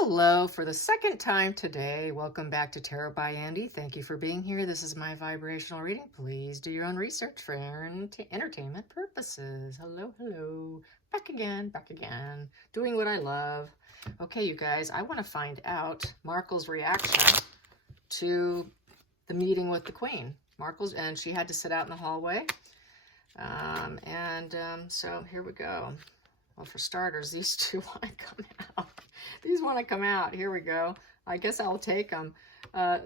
Hello for the second time today. Welcome back to Tarot by Andy. Thank you for being here. This is my vibrational reading. Please do your own research for entertainment purposes. Hello, hello. Back again, doing what I love. Okay, you guys, I want to find out Markle's reaction to the meeting with the Queen. And she had to sit out in the hallway. So here we go. Well, for starters, these two want to come out. These want to come out. Here we go. I guess I'll take them.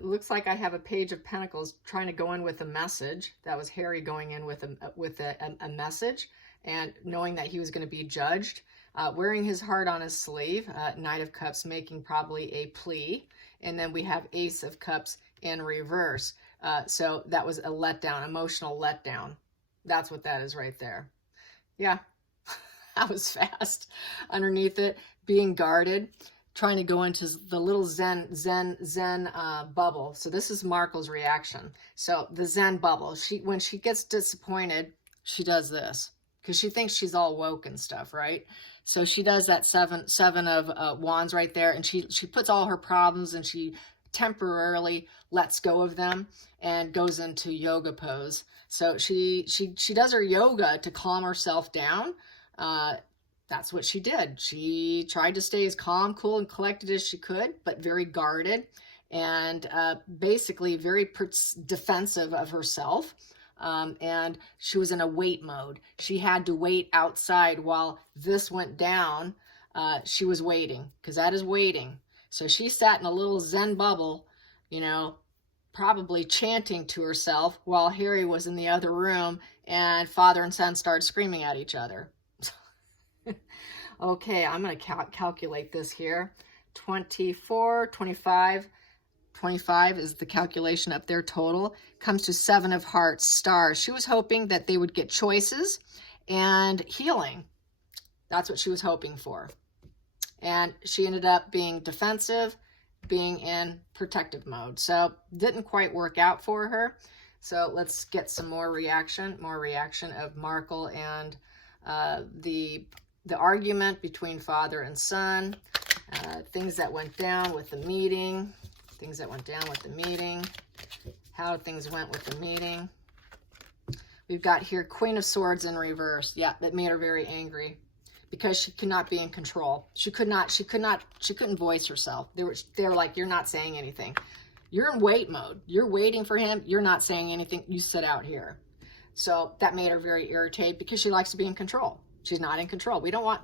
Looks like I have a Page of Pentacles trying to go in with a message. That was Harry going in with a message and knowing that he was going to be judged. Wearing his heart on his sleeve. Knight of Cups making probably a plea. And then we have Ace of Cups in reverse. So that was a letdown, emotional letdown. That's what that is right there. Yeah. That was fast. Underneath it, being guarded, trying to go into the little zen bubble. So this is Markle's reaction. So the zen bubble, when she gets disappointed, she does this because she thinks she's all woke and stuff, right? So she does that seven of wands right there, and she puts all her problems and she temporarily lets go of them and goes into yoga pose. So she does her yoga to calm herself down. That's what she did. She tried to stay as calm, cool, and collected as she could, but very guarded and basically very defensive of herself. And she was in a wait mode. She had to wait outside while this went down. She was waiting, because that is waiting. So she sat in a little zen bubble, you know, probably chanting to herself while Harry was in the other room and father and son started screaming at each other. Okay, I'm going to calculate this here. 24, 25. 25 is the calculation up there total. Comes to 7 of Hearts, stars. She was hoping that they would get choices and healing. That's what she was hoping for. And she ended up being defensive, being in protective mode. So didn't quite work out for her. So let's get some more reaction of Markle and the argument between father and son, things that went down with the meeting, how things went with the meeting. We've got here Queen of Swords in reverse. Yeah, that made her very angry because she could not be in control. She couldn't voice herself. They were like, you're not saying anything. You're in wait mode. You're waiting for him. You're not saying anything. You sit out here. So that made her very irritated because she likes to be in control. She's not in control. We don't want,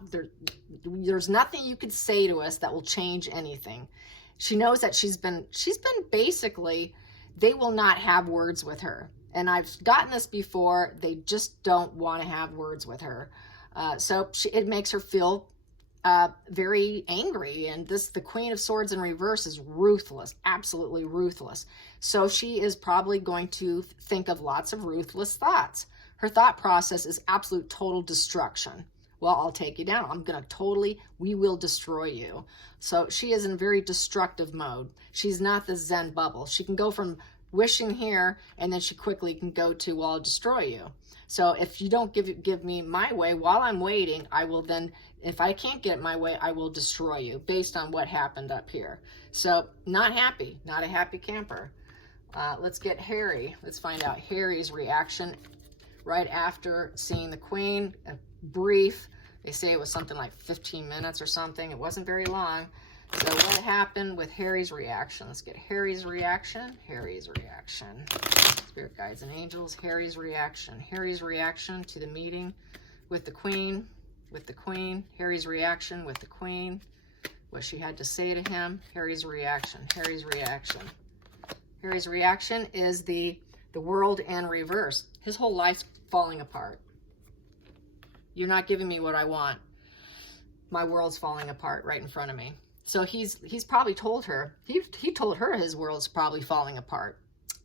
there's nothing you could say to us that will change anything. She knows that she's been basically, they will not have words with her. And I've gotten this before. They just don't want to have words with her. So it makes her feel very angry. And the Queen of Swords in reverse is ruthless, absolutely ruthless. So she is probably going to think of lots of ruthless thoughts. Her thought process is absolute total destruction. Well, I'll take you down. We will destroy you. So she is in very destructive mode. She's not the Zen bubble. She can go from wishing here, and then she quickly can go to, well, I'll destroy you. So if you don't give me my way while I'm waiting, I will then, if I can't get it my way, I will destroy you based on what happened up here. So not happy, not a happy camper. Let's get Harry. Let's find out Harry's reaction right after seeing the Queen. Brief. They say it was something like 15 minutes or something. It wasn't very long. So what happened with Harry's reaction? Let's get Harry's reaction. Spirit guides and angels. Harry's reaction to the meeting with the Queen. Harry's reaction with the Queen. What she had to say to him. Harry's reaction is the world in reverse. His whole life's falling apart. You're not giving me what I want. My world's falling apart right in front of me. So he's probably told her, he told her his world's probably falling apart.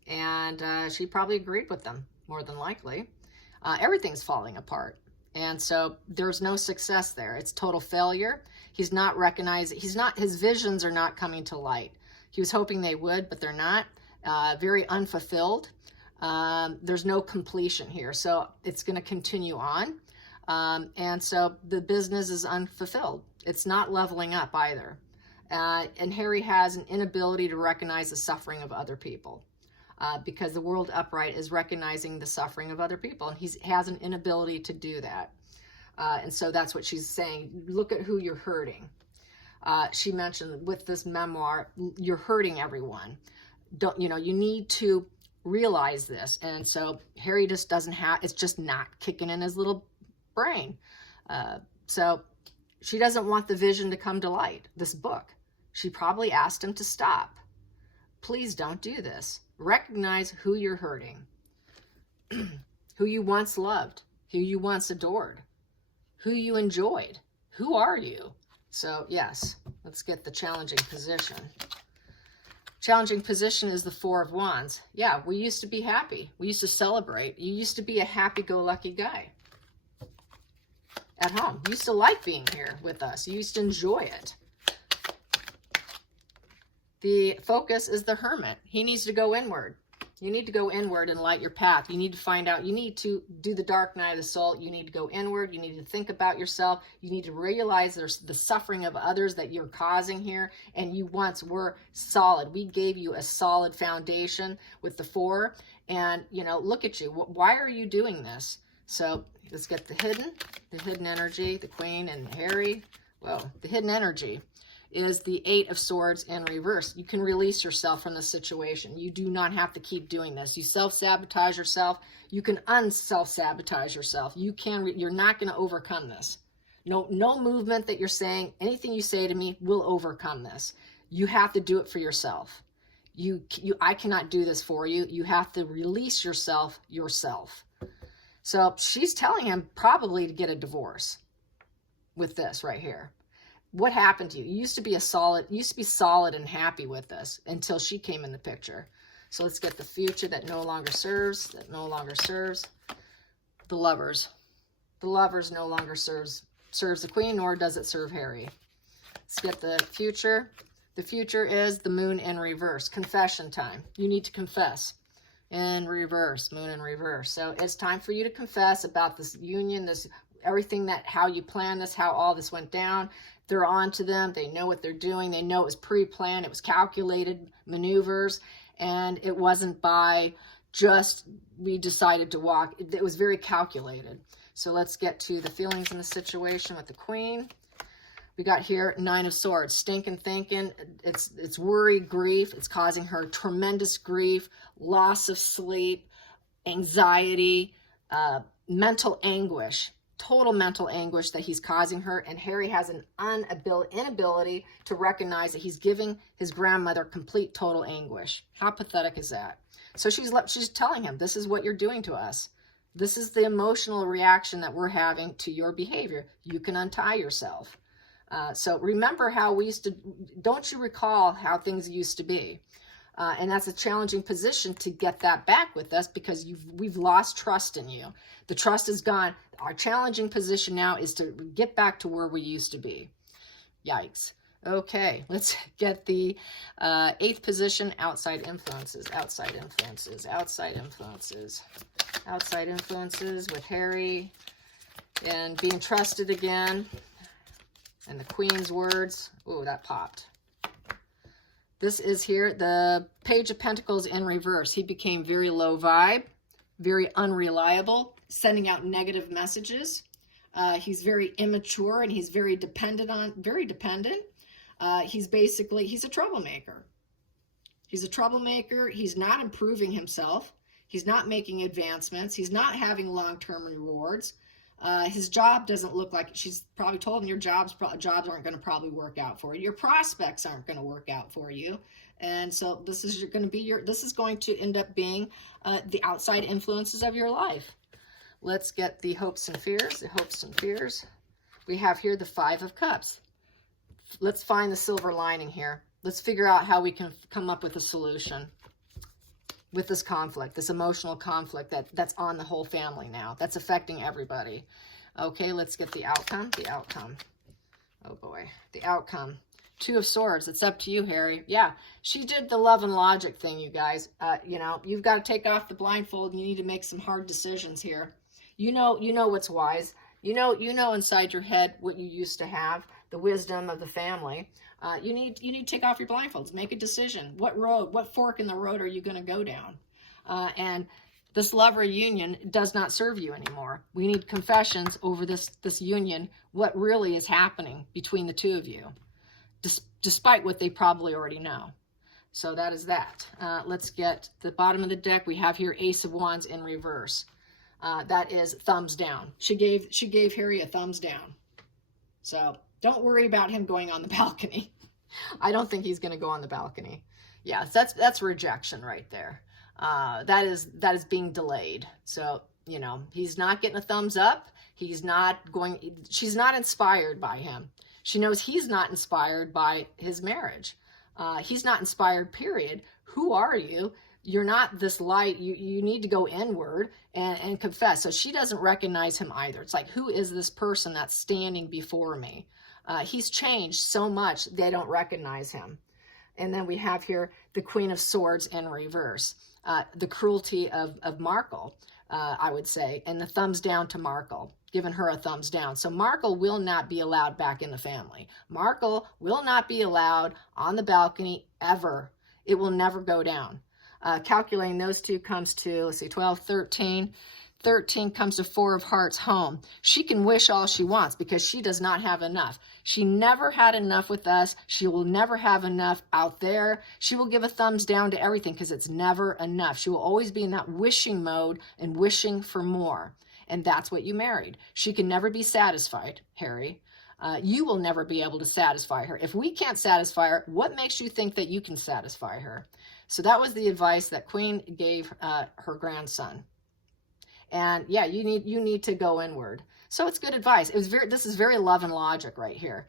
And she probably agreed with them, more than likely. Everything's falling apart. And so there's no success there. It's total failure. He's not recognizing, his visions are not coming to light. He was hoping they would, but they're not. Very unfulfilled. There's no completion here. So it's going to continue on. And so the business is unfulfilled. It's not leveling up either. And Harry has an inability to recognize the suffering of other people. Because the world upright is recognizing the suffering of other people, and he has an inability to do that. And so that's what she's saying. Look at who you're hurting. She mentioned with this memoir, you're hurting everyone. You need to realize this. And so Harry just doesn't have, it's just not kicking in his little brain. So she doesn't want the vision to come to light, this book. She probably asked him to stop. Please don't do this. Recognize who you're hurting, who you once loved, who you once adored, who you enjoyed. Who are you? So yes, let's get the challenging position. Challenging position is the Four of Wands. Yeah, we used to be happy. We used to celebrate. You used to be a happy-go-lucky guy at home. You used to like being here with us. You used to enjoy it. The focus is the Hermit. He needs to go inward. You need to go inward and light your path. You need to find out. You need to do the dark night of the soul. You need to go inward. You need to think about yourself. You need to realize there's the suffering of others that you're causing here. And you once were solid. We gave you a solid foundation with the Four. And, look at you. Why are you doing this? So let's get the hidden energy, the Queen and Harry. Well, the hidden energy is the Eight of Swords in reverse. You can release yourself from the situation. You do not have to keep doing this. You self-sabotage yourself. You can unself-sabotage yourself. You're not going to overcome this. No movement that you're saying, anything you say to me will overcome this. You have to do it for yourself. I cannot do this for you. You have to release yourself. So she's telling him probably to get a divorce with this right here. What happened to you? You used to be solid and happy with this until she came in the picture. So let's get the future that no longer serves, The Lovers. The Lovers no longer serves the Queen, nor does it serve Harry. Let's get the future. The future is the Moon in reverse. Confession time. You need to confess. In reverse, Moon in reverse. So it's time for you to confess about this union, everything how you planned this, how all this went down. They're on to them. They know what they're doing. They know it was pre-planned. It was calculated maneuvers. And it wasn't by just we decided to walk. It was very calculated. So let's get to the feelings in the situation with the Queen. We got here Nine of Swords. Stinking thinking. It's worry, grief. It's causing her tremendous grief, loss of sleep, anxiety, mental anguish. Total mental anguish that he's causing her, and Harry has an inability to recognize that he's giving his grandmother complete total anguish. How pathetic is that? So she's telling him, this is what you're doing to us. This is the emotional reaction that we're having to your behavior. You can untie yourself. So remember how we used to, don't you recall how things used to be? And that's a challenging position to get that back with us because we've lost trust in you. The trust is gone. Our challenging position now is to get back to where we used to be. Yikes. Okay, let's get the eighth position, outside influences with Harry and being trusted again. And the Queen's words. Oh, that popped. This is here, the Page of Pentacles in reverse. He became very low vibe, very unreliable, sending out negative messages. He's very immature and he's very dependent. He's a troublemaker. He's not improving himself. He's not making advancements. He's not having long-term rewards. His job doesn't look like, she's probably told him your jobs aren't going to probably work out for you. Your prospects aren't going to work out for you. And so this is going to end up being the outside influences of your life. Let's get the hopes and fears. We have here the Five of Cups. Let's find the silver lining here. Let's figure out how we can come up with a solution with this conflict, this emotional conflict that's on the whole family now. That's affecting everybody. Okay, let's get the outcome. Oh boy, the outcome. Two of Swords. It's up to you, Harry. Yeah, she did the love and logic thing, you guys. You've got to take off the blindfold. You need to make some hard decisions here. You know what's wise. You know inside your head what you used to have. the wisdom of the family, you need to take off your blindfolds, make a decision. What road, what fork in the road are you going to go down? And this love reunion does not serve you anymore. We need confessions over this union, what really is happening between the two of you, despite what they probably already know. So that is that. Let's get the bottom of the deck. We have here Ace of Wands in reverse. That is thumbs down. She gave Harry a thumbs down. So don't worry about him going on the balcony. I don't think he's going to go on the balcony. Yeah, that's rejection right there. That is being delayed. So, you know, he's not getting a thumbs up. She's not inspired by him. She knows he's not inspired by his marriage. He's not inspired, period. Who are you? You're not this light. You need to go inward and confess. So she doesn't recognize him either. It's like, who is this person that's standing before me? He's changed so much, they don't recognize him. And then we have here the Queen of Swords in reverse. The cruelty of Markle, I would say, and the thumbs down to Markle, giving her a thumbs down. So Markle will not be allowed back in the family. Markle will not be allowed on the balcony ever. It will never go down. Calculating those two comes to, let's see, 12, 13. 13 comes to Four of Hearts, home. She can wish all she wants because she does not have enough. She never had enough with us. She will never have enough out there. She will give a thumbs down to everything because it's never enough. She will always be in that wishing mode and wishing for more. And that's what you married. She can never be satisfied, Harry. You will never be able to satisfy her. If we can't satisfy her, what makes you think that you can satisfy her? So that was the advice that Queen gave her grandson. And yeah, you need to go inward. So it's good advice. This is very love and logic right here.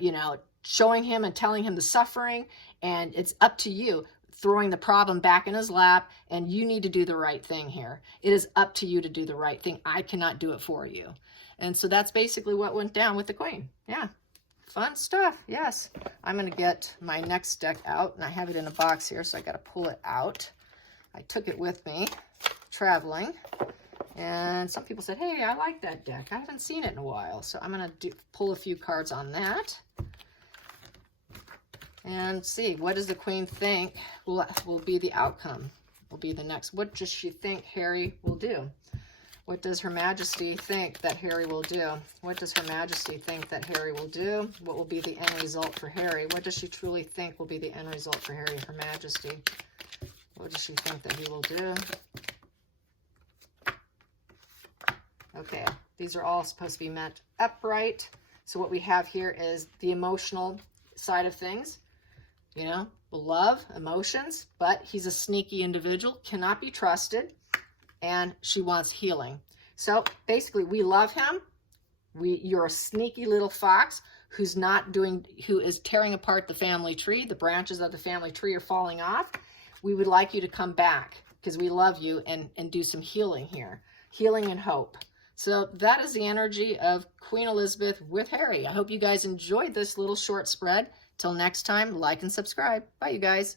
You know, showing him and telling him the suffering, and it's up to you, throwing the problem back in his lap, and you need to do the right thing here. It is up to you to do the right thing. I cannot do it for you. And so that's basically what went down with the Queen. Yeah, fun stuff. Yes. I'm going to get my next deck out, and I have it in a box here, so I got to pull it out. I took it with me traveling. And some people said, hey, I like that deck. I haven't seen it in a while. So I'm going to pull a few cards on that. And see, what does the Queen think will be the outcome? Will be the next. What does she think Harry will do? What does Her Majesty think that Harry will do? What does Her Majesty think that Harry will do? What will be the end result for Harry? What does she truly think will be the end result for Harry and Her Majesty? What does she think that he will do? Okay, these are all supposed to be met upright. So what we have here is the emotional side of things. You know, love, emotions, but he's a sneaky individual, cannot be trusted, and she wants healing. So basically, we love him. You're a sneaky little fox who is tearing apart the family tree. The branches of the family tree are falling off. We would like you to come back because we love you and do some healing here. Healing and hope. So that is the energy of Queen Elizabeth with Harry. I hope you guys enjoyed this little short spread. Till next time, like and subscribe. Bye, you guys.